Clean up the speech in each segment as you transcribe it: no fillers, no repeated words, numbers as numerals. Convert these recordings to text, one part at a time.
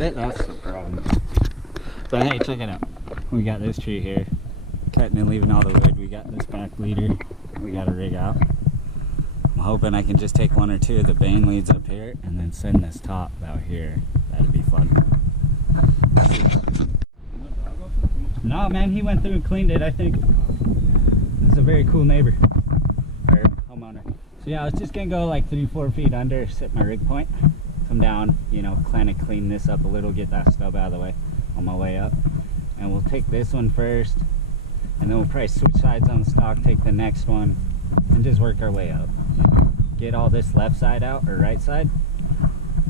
bit, that's the problem. But hey, check it out. We got this tree here, cutting and leaving all the wood. We got this back leader we got to rig out. I'm hoping I can just take one or two of the bane leads up here and then send this top out here. That'd be fun. No, man, he went through and cleaned it, I think. This is a very cool neighbor, or homeowner. So yeah, I was just gonna go like 3-4 feet under, set my rig point, come down, you know, kind of clean this up a little, get that stub out of the way on my way up. And we'll take this one first, and then we'll probably switch sides on the stock, take the next one, and just work our way up. You know, get all this left side out, or right side.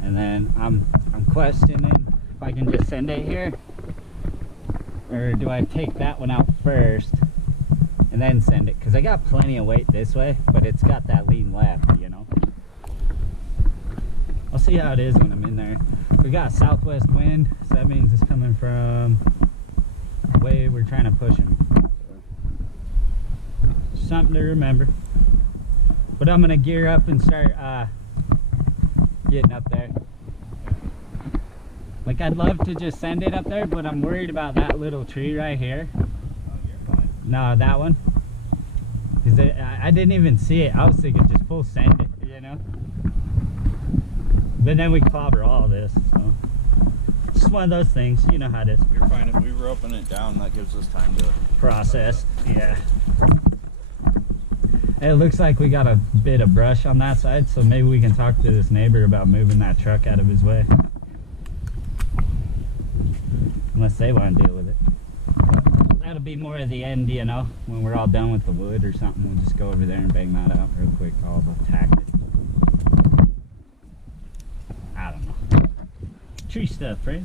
And then I'm questioning if I can just send it here, or do I take that one out first and then send it? Because I got plenty of weight this way, but it's got that lean left, you know. I'll see how it is when I'm in there. We got southwest wind, so that means it's coming from the way we're trying to push him. Something to remember. But I'm gonna gear up and start getting up there. Like, I'd love to just send it up there, but I'm worried about that little tree right here. Oh, you're fine. No, that one. Because I didn't even see it. I was thinking just full send it, you know? But then we clobber all of this, so. It's just one of those things. You know how it is. You're fine. If we roping it down, that gives us time to process. Yeah. It looks like we got a bit of brush on that side, so maybe we can talk to this neighbor about moving that truck out of his way. Unless they want to deal with it. But that'll be more at the end, you know, when we're all done with the wood or something. We'll just go over there and bang that out real quick. All the tactics. I don't know. Tree stuff, right?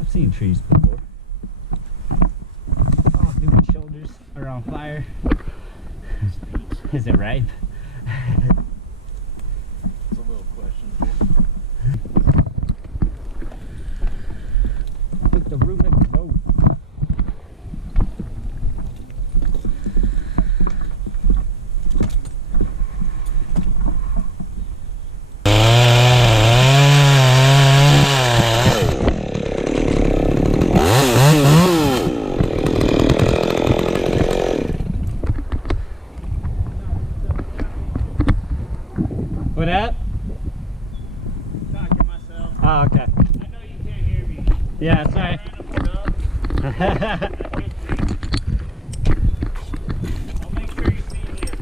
I've seen trees before. Oh, dude, my shoulders are on fire. Is it ripe? The room at the boat. What up? Talking to myself. Oh, okay. I know you can't hear me. Yeah, sorry. I'll make sure you see here.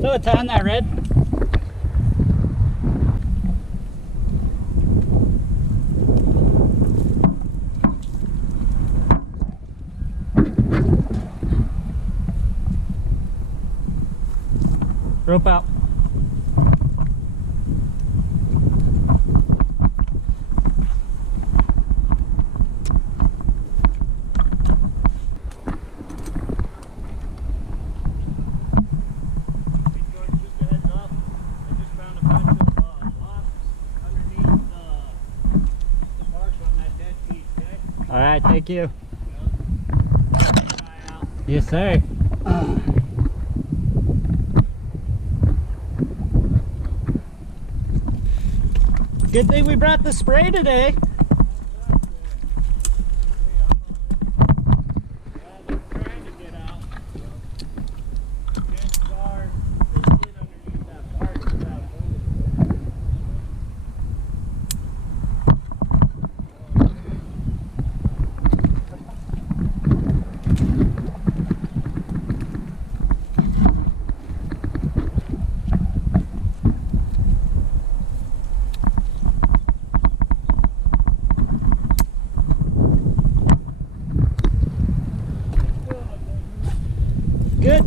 So it's on that red. Rope out. All right, thank you. Yes, sir. Good thing we brought the spray today.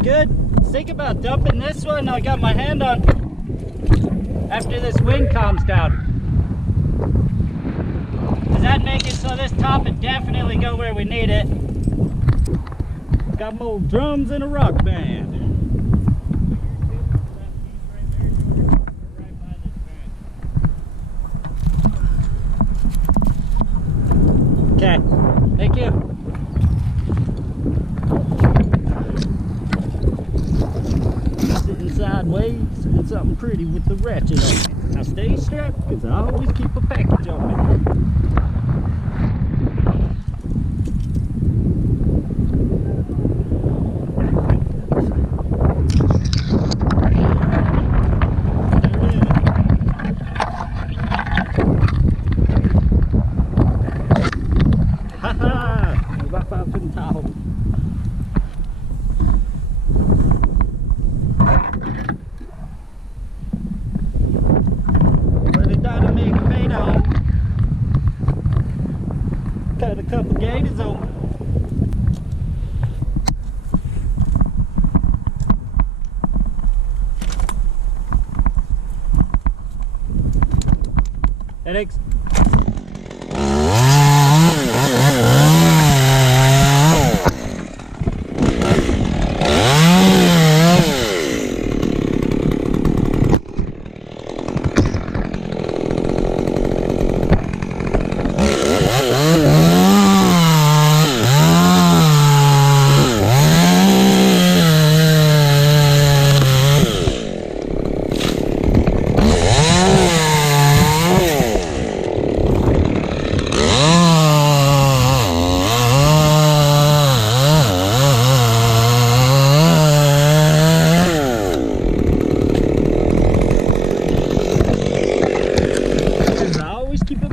good. Think about dumping this one I got my hand on after this wind calms down. Does that make it so this top would definitely go where we need it? Got more drums and a rock band. Okay, thank you. Sitting sideways and something pretty with the ratchet on it. Now stay strapped because I always keep a package on me. Cut a couple gators open. Headaches?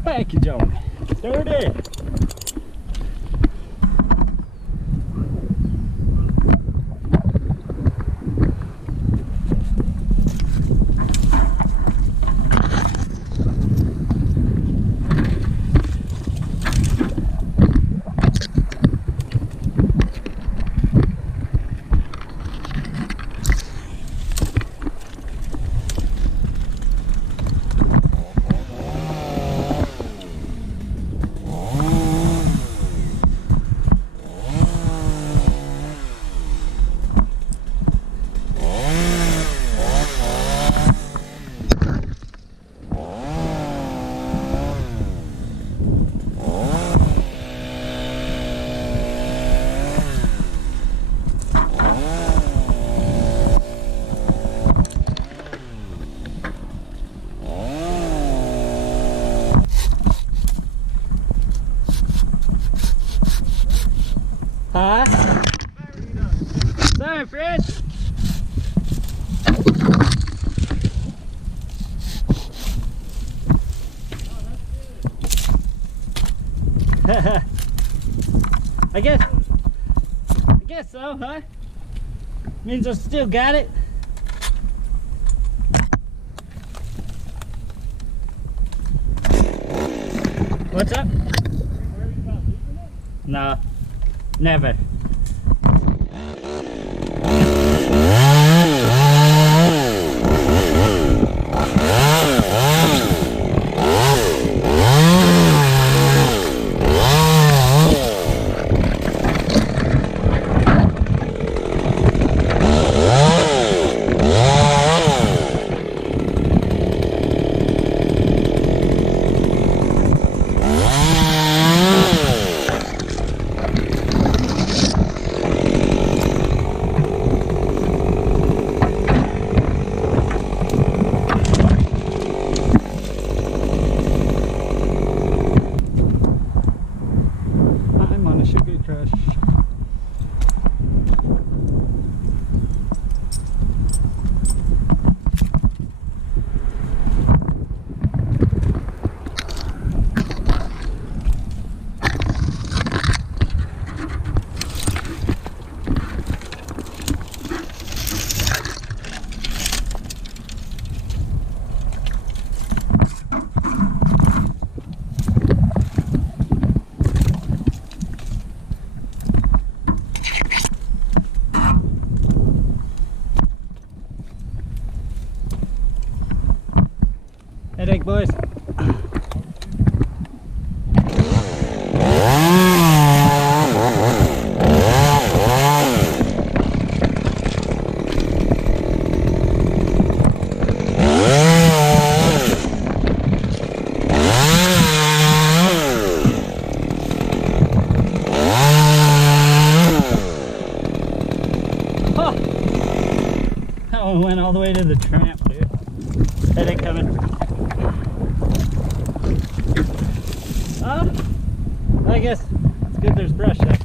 Package on me. Dirty. Huh? Sorry, Fred. I guess so, huh? Means I still got it. What's up? No, never. went all the way to the tramp, dude. Headache coming. I guess it's good there's brush there.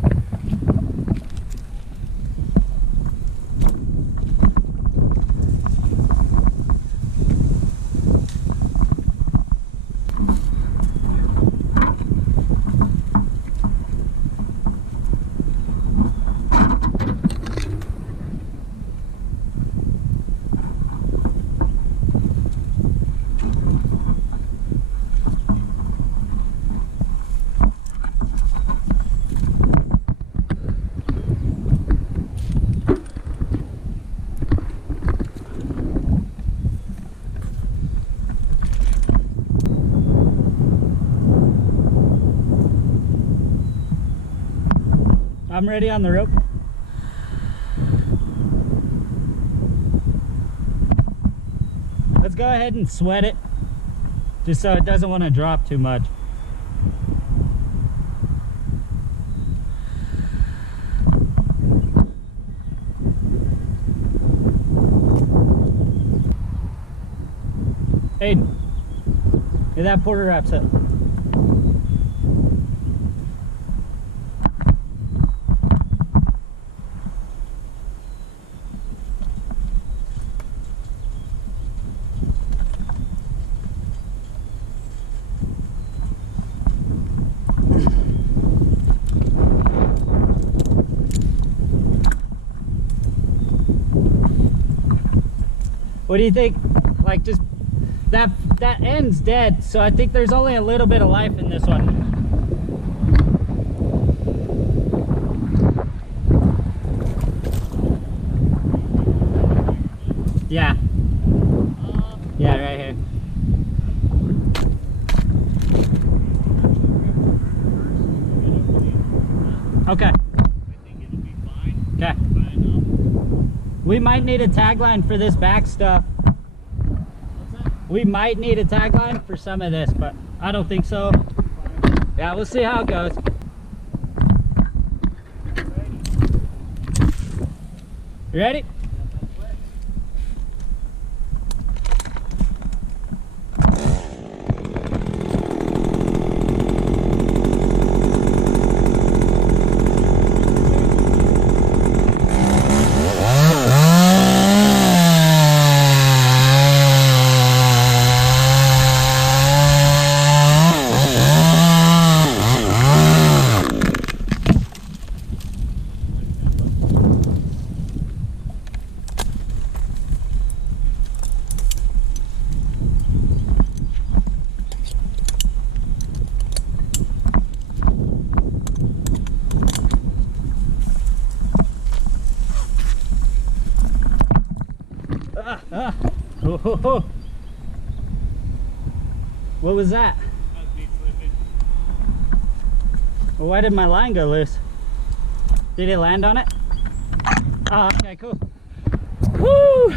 I'm ready on the rope. Let's go ahead and sweat it, just so it doesn't want to drop too much. Aiden, get that porter wraps up. What do you think? Like, just that end's dead, so I think there's only a little bit of life in this one. Yeah. Yeah, right here. Okay. Okay. We might need a tagline for this back stuff. We might need a tagline for some of this, but I don't think so. Yeah, we'll see how it goes. You ready? Oh. What was that? Must be slipping. Well, why did my line go loose? Did it land on it? Oh, okay, cool. Woo!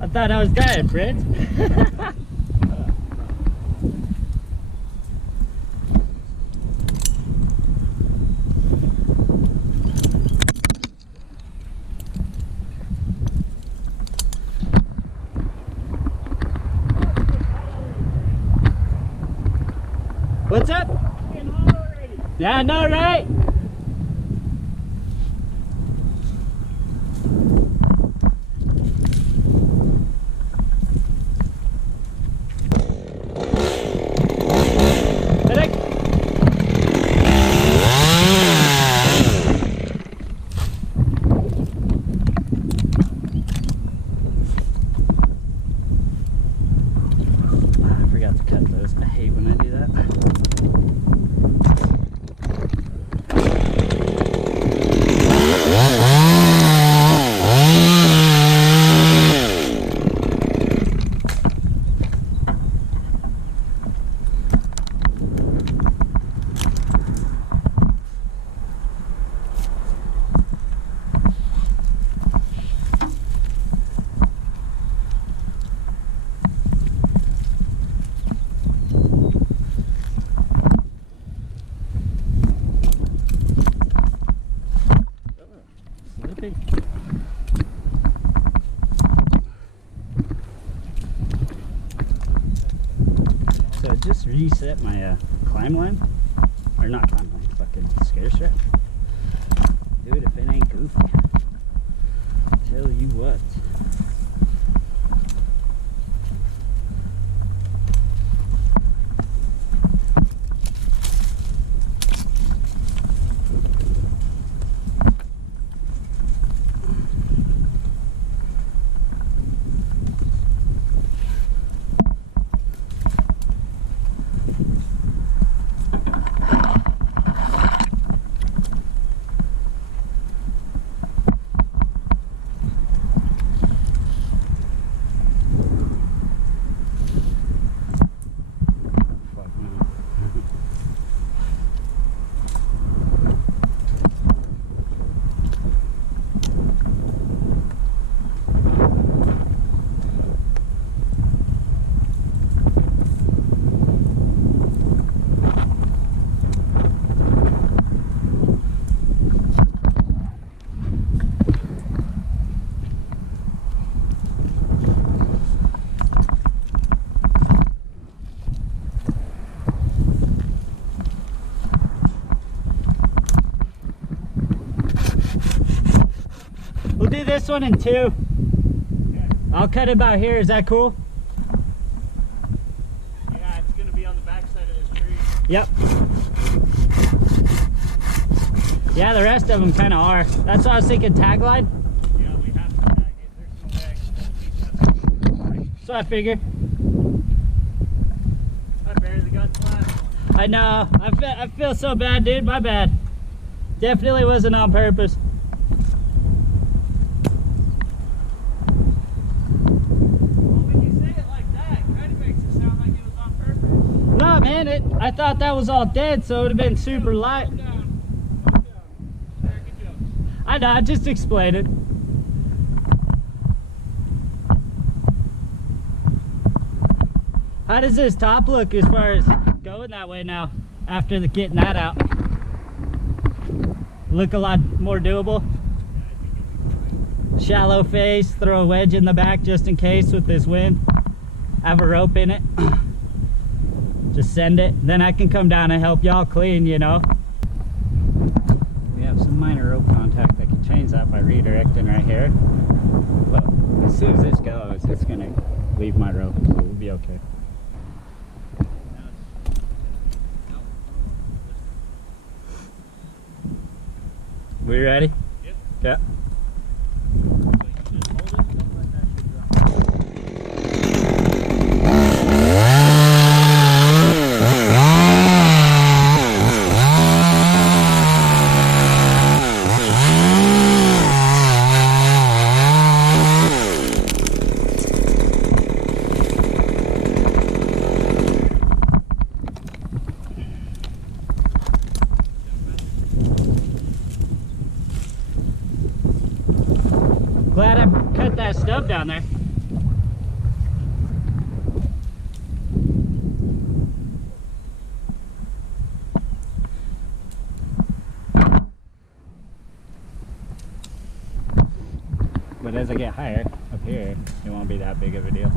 I thought I was dead, Fritz. What's up? Yeah, I know, right? I forgot to cut those. I hate when I do that. set my climb line. Or not climb line, fucking scare strap. Dude, if it ain't goofy. Tell you what. We'll do this one in 2. Okay. I'll cut about here. Is that cool? Yeah, it's gonna be on the backside of this tree. Yep. Yeah, the rest of them kind of are. That's why I was thinking tagline. Yeah, we have to tag it. There's no way. So I figured. I barely got the last one. I know. I feel so bad, dude. My bad. Definitely wasn't on purpose. Well, when you say it like that, it kind of makes it sound like it was on purpose. No, man. I thought that was all dead, so it would have been super light. Calm down. Calm down. Very good job. I know. I just explained it. How does this top look as far as going that way now after getting that out? Look a lot more doable. Shallow face, throw a wedge in the back just in case with this wind. Have a rope in it. Just send it. Then I can come down and help y'all clean, you know. We have some minor rope contact that can change that by redirecting right here. But as soon as this goes, it's gonna leave my rope, so we'll be okay. We ready? Yep. Yeah. So you just hold it, don't let that shit drop. Glad I cut that stub down there. But as I get higher up here, it won't be that big of a deal.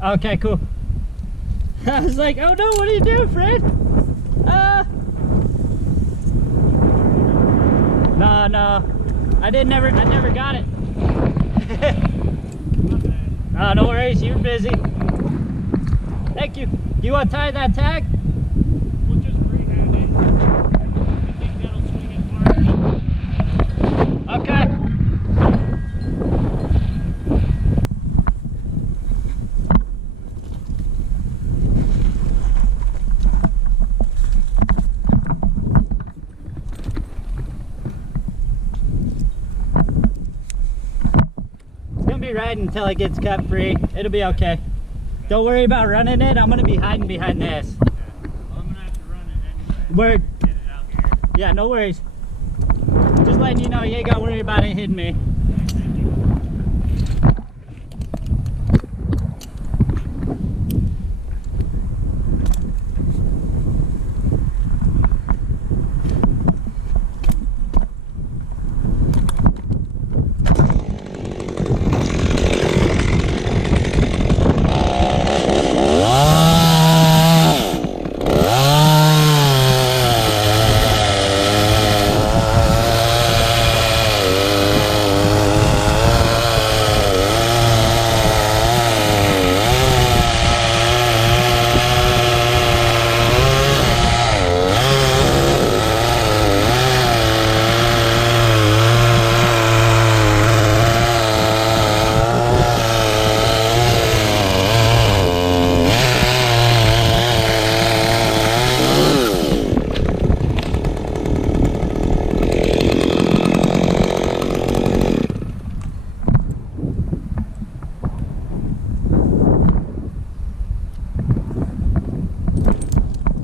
Okay, cool. I was like, oh no, what are you doing, Fred? No. I never got it. Oh, no worries, you were busy. Thank you. Do you want to tie that tag? We'll just freehand it. I think that'll swing it farther. me ride until it gets cut free. It'll be okay. Don't worry about running it. I'm gonna be hiding behind this. Well, I'm gonna have to run it anyway. Word. Get it out here. Yeah, no worries. Just letting you know, you ain't gotta worry about it hitting me.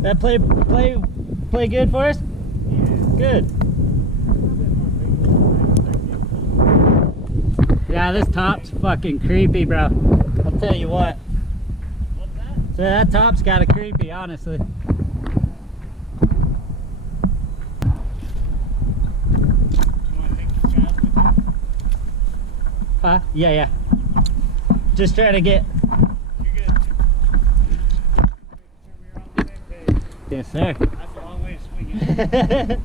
That play good for us? Good. Yeah, this top's fucking creepy, bro. I'll tell you what. What's that? So that top's kind of creepy, honestly. You wanna take the gas with you? Yeah. Just trying to get. You're good. Make sure we're on the same page. Yes, sir. That's a long way to swing it.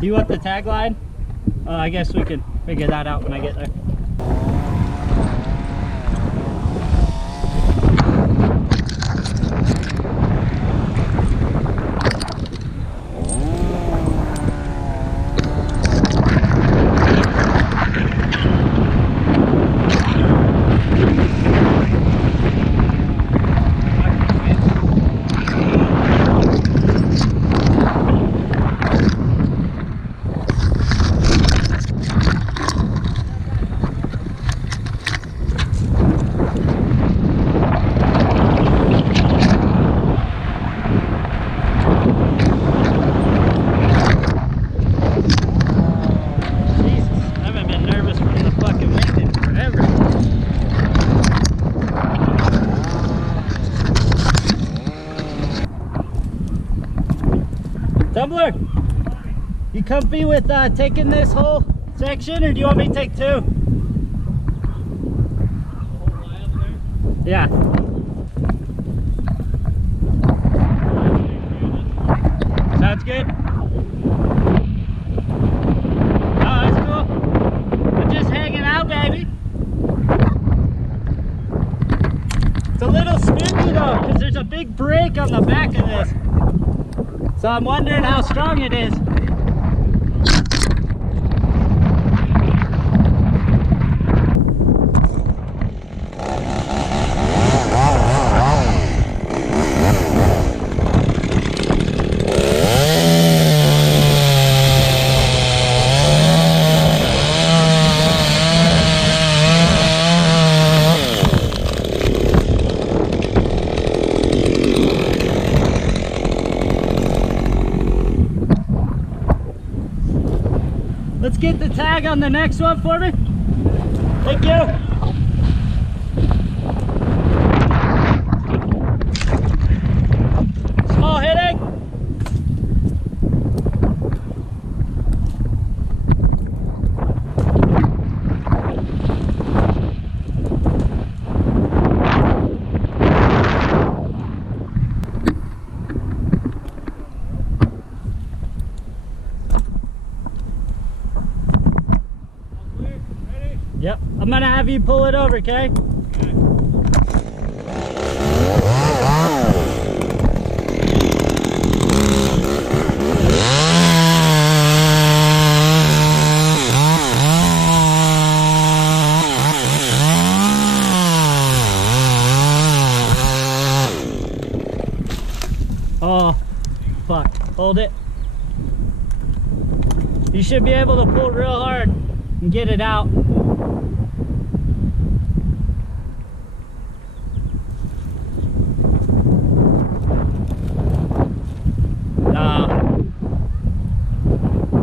Do you want the tagline? I guess we can figure that out when I get there. Tumbler, you comfy with taking this whole section, or do you want me to take two? The whole line up there? Yeah. Sounds good? Oh, that's cool. I'm just hanging out, baby. It's a little spinny though, because there's a big brake on the back of this. So I'm wondering how strong it is. Let's get the tag on the next one for me. Thank you. Small headache. Yep, I'm gonna have you pull it over, okay? Okay. Oh, fuck. Hold it. You should be able to pull real hard and get it out.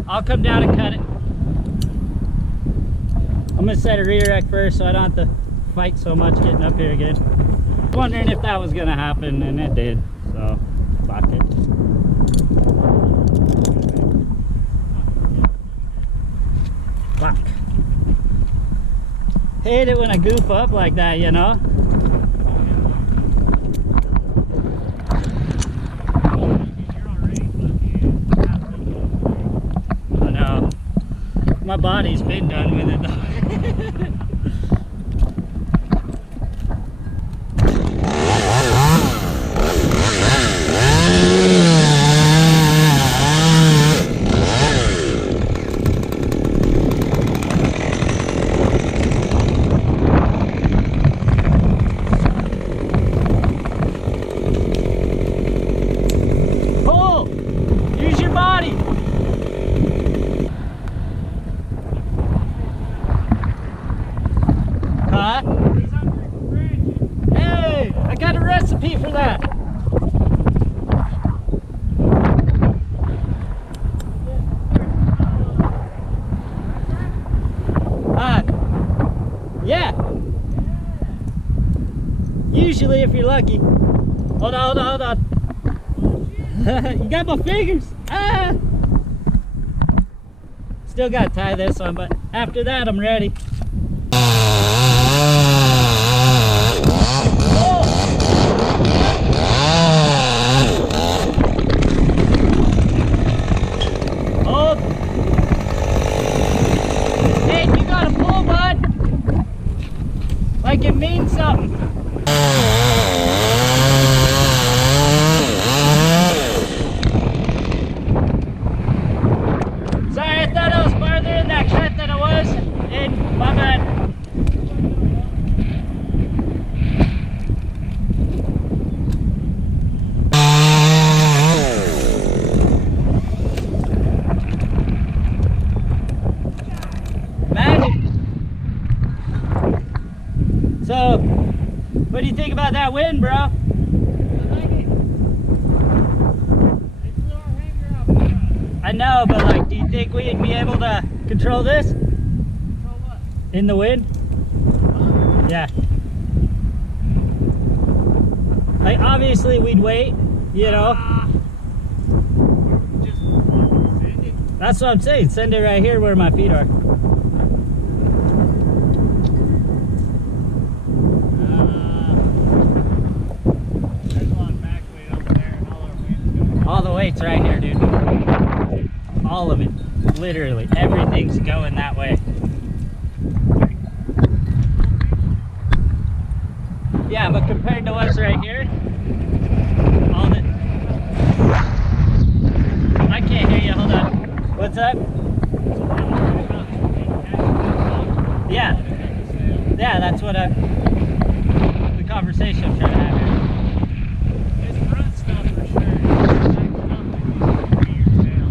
I'll come down and cut it. I'm gonna set a redirect first so I don't have to fight so much getting up here again. Wondering if that was gonna happen, and it did, so fuck it. Fuck. Hate it when I goof up like that, you know? I know. My body's been done with it though. Usually, if you're lucky. Hold on, hold on, hold on. You got my fingers. Ah! Still got to tie this one, but after that, I'm ready. Oh! Hey, you got to pull, bud. Like it means something. Sorry, I thought I was farther in that cut than I was, and my bad. Magic. So, what do you think about that wind, bro? I like it. It's a little hanger up front. I know, but like, do you think we'd be able to control this Control what? in the wind? Yeah. Like, obviously we'd wait, you know. Just fucking send it. That's what I'm saying. Send it right here where my feet are. There's a lot of back weight up there and all our weight's going. All the weight's right here, dude. All of it. Literally. Everything's going that way. Yeah, but compared to what's right here, all the... I can't hear you. Hold on. What's up? Yeah. Yeah, that's what the conversation I'm trying to have here. It's front stuff for sure. Back stuff would be your tail.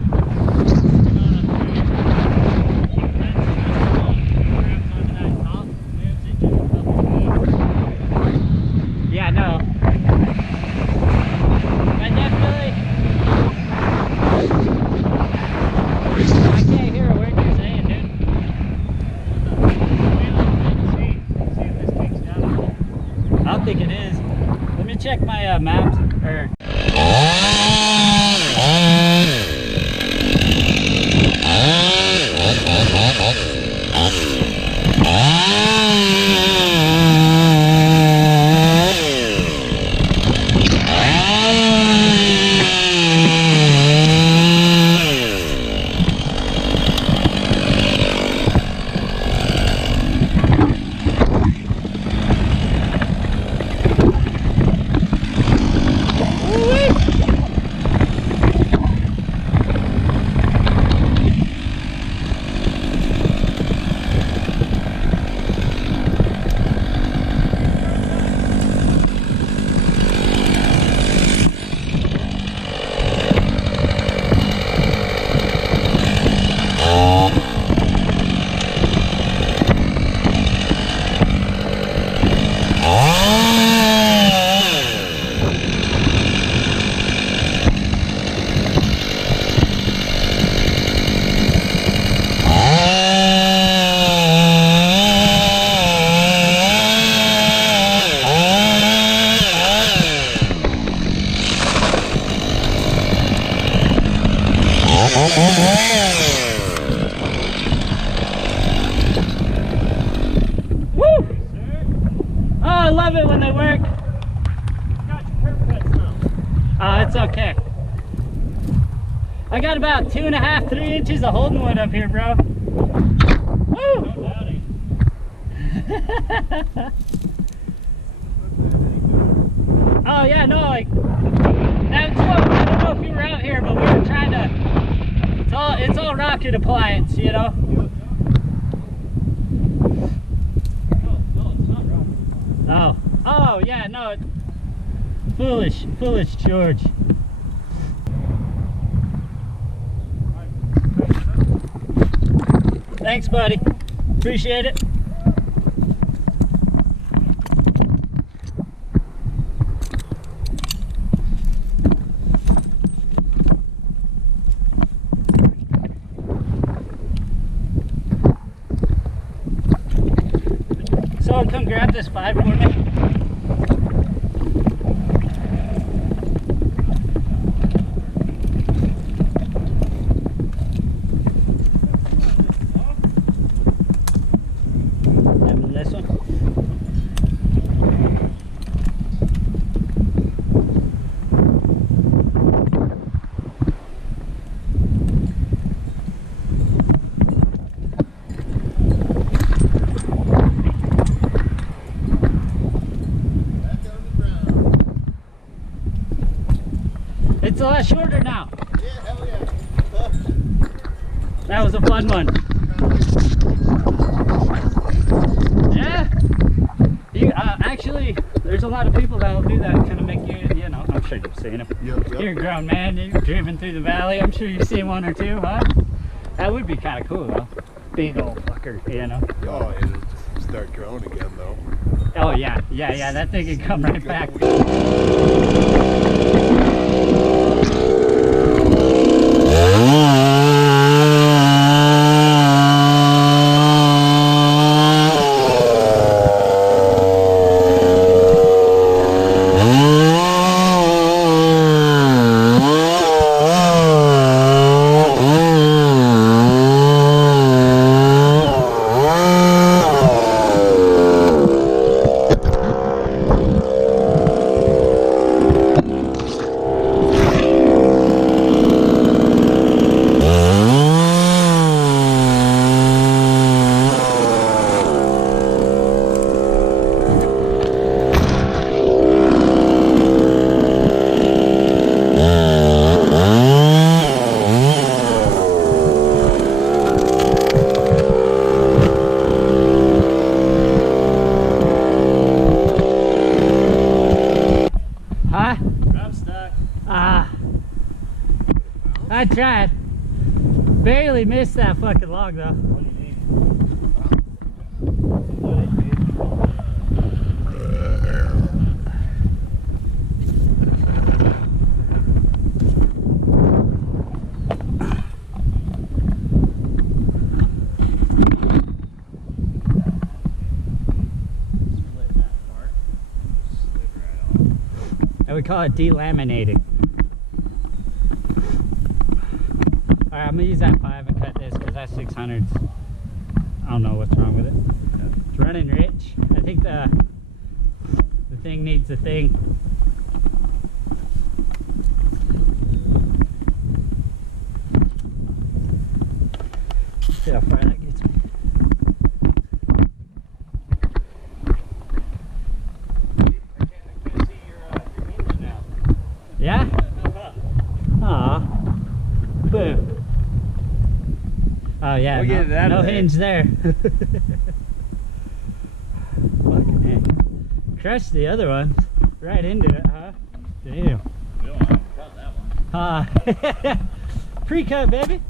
Yeah, no. But definitely, I can't hear a word you're saying, dude. I don't think it is. Let me check my maps. Or Woo! Oh, I love it when they work. Got your curb cuts now. Oh, it's okay. I got about 2.5, 3 inches of holding wood up here, bro. Woo! No doubting. Oh yeah, no, like that's what I don't know if you were out here, but we were trying to. It's all rocket appliance, you know. No, it's not rocket. Oh yeah, no. Foolish George. Thanks, buddy. Appreciate it. Someone come grab this 5 for me. And this one. It's a lot shorter now. Yeah, hell yeah. That was a fun one. Yeah. You actually, there's a lot of people that will do that, kind of make you know. I'm sure you've seen them. Yep. You're a grown man. You've driven through the valley. I'm sure you've seen one or two, huh? That would be kind of cool, though. Big old fucker, you know. Oh, it'll start growing again, though. Oh yeah. That thing can come right back. Huh? I'm stuck. I tried. Barely missed that fucking log though. What do you need? Split that part. Slid right off. I would call it delaminating. Alright, I'm gonna use that 5 and cut this because that 600's, I don't know what's wrong with it. It's running rich. I think the thing needs a thing. Let's see how far that gets me. I can't see your hinge now. Yeah? Aw. Boom. Oh yeah, We'll get it out no of there. hinge there. Fucking heck. Crushed the other one. Right into it, huh? Damn. We don't have to cut that one. Pre-cut, baby.